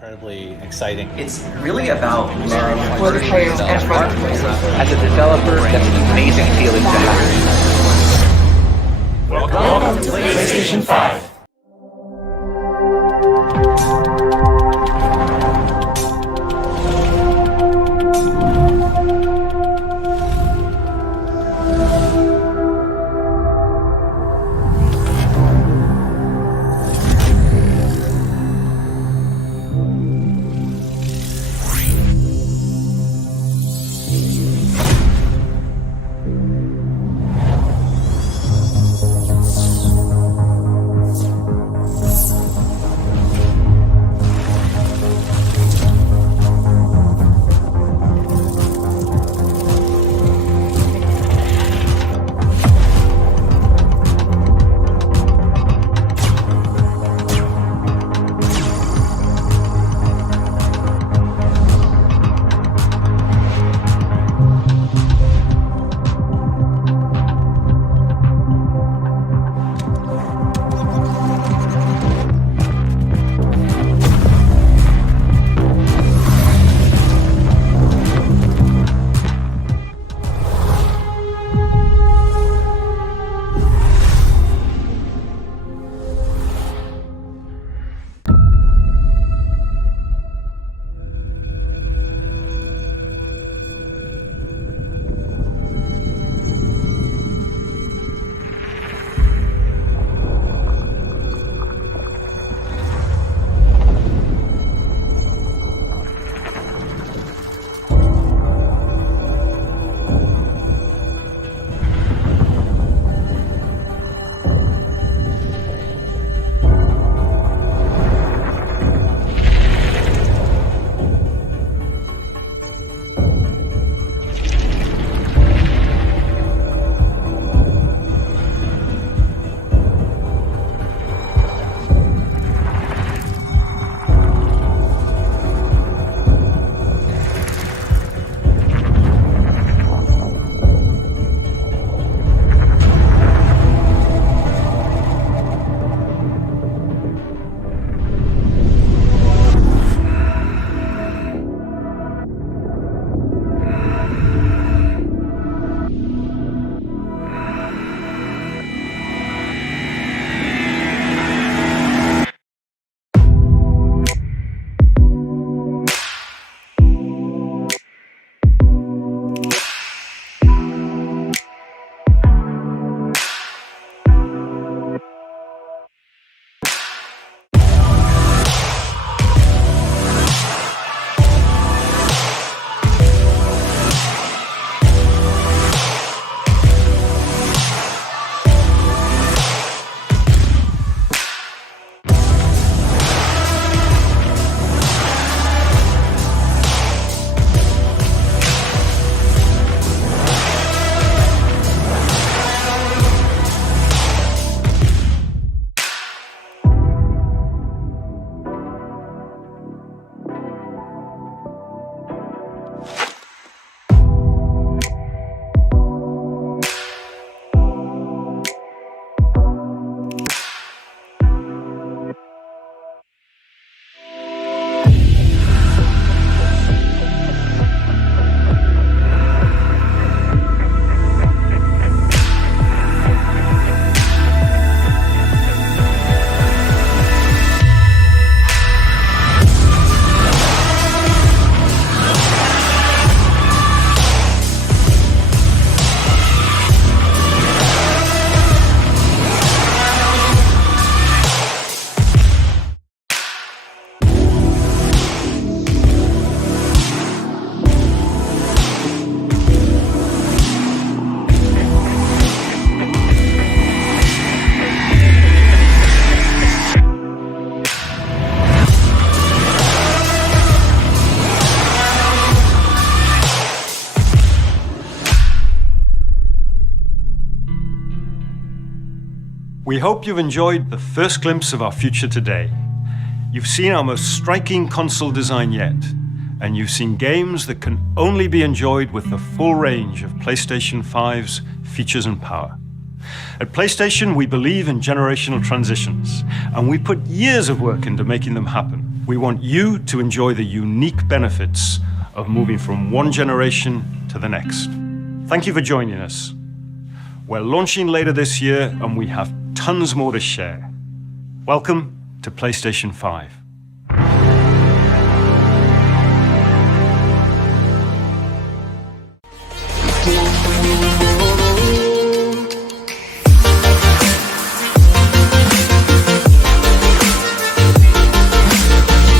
incredibly exciting. It's really about love for the players and for the players. As a developer, that's an amazing feeling to have. Welcome to PlayStation 5. We hope you've enjoyed the first glimpse of our future today. You've seen our most striking console design yet, and you've seen games that can only be enjoyed with the full range of PlayStation 5's features and power. At PlayStation, we believe in generational transitions, and we put years of work into making them happen. We want you to enjoy the unique benefits of moving from one generation to the next. Thank you for joining us. We're launching later this year and we have tons more to share. Welcome to PlayStation 5.